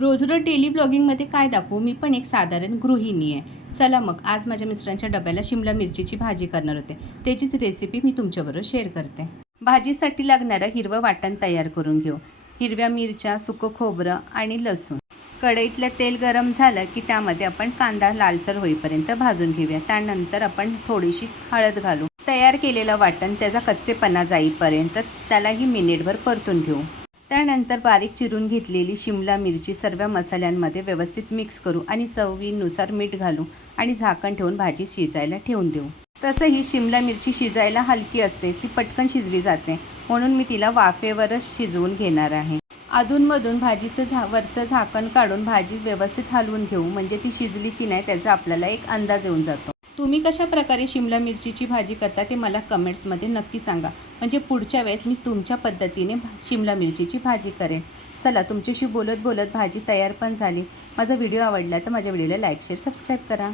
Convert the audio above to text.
रोज daily ब्लॉगिंगमध्ये काय दाखवू? मी पण एक साधारण गृहिणी आहे. चला मग आज माझ्या मिस्टरांच्या डब्याला शिमला मिरचीची भाजी करणार होते. त्याचीच रेसिपी मी तुमच्याबरोबर शेअर करते. भाजीसाठी लागणारं हिरवं वाटण तयार करून घेऊ. हिरव्या मिरच्या, सुकं खोबरं आणि लसूण. कढईतलं तेल गरम झालं की त्यामध्ये आपण कांदा लालसर होईपर्यंत भाजून घेऊया. त्यानंतर आपण थोडीशी हळद घालू. तयार केलेलं वाटण त्याचा कच्चेपणा जाईपर्यंत त्यालाही मिनिटभर परतून घेऊ. त्यानंतर बारीक चिरून घेतलेली शिमला मिरची सर्व मसाल्यांमध्ये व्यवस्थित मिक्स करू आणि चवीनुसार मीठ घालू आणि झाकण ठेवून भाजी शिजायला ठेवून देऊ. तसंही शिमला मिरची शिजायला हलकी असते, ती पटकन शिजली जाते, म्हणून मी तिला वाफेवरच शिजवून घेणार आहे. अधूनमधून भाजीचं वरचं झाकण काढून भाजी व्यवस्थित हलवून घेऊ, म्हणजे ती शिजली की नाही त्याचा आपल्याला एक अंदाज येऊन जातो. तुम्ही कशा प्रकारे शिमला मिरचीची भाजी करता ते मला कमेंट्समध्ये नक्की सांगा, म्हणजे पुढच्या वेळेस मी तुमच्या पद्धतीने शिमला मिरचीची भाजी करेन. चला, तुमच्याशी बोलत बोलत भाजी तयार पण झाली. माझा व्हिडिओ आवडला तर माझ्या व्हिडिओला लाईक, शेअर, सबस्क्राईब करा.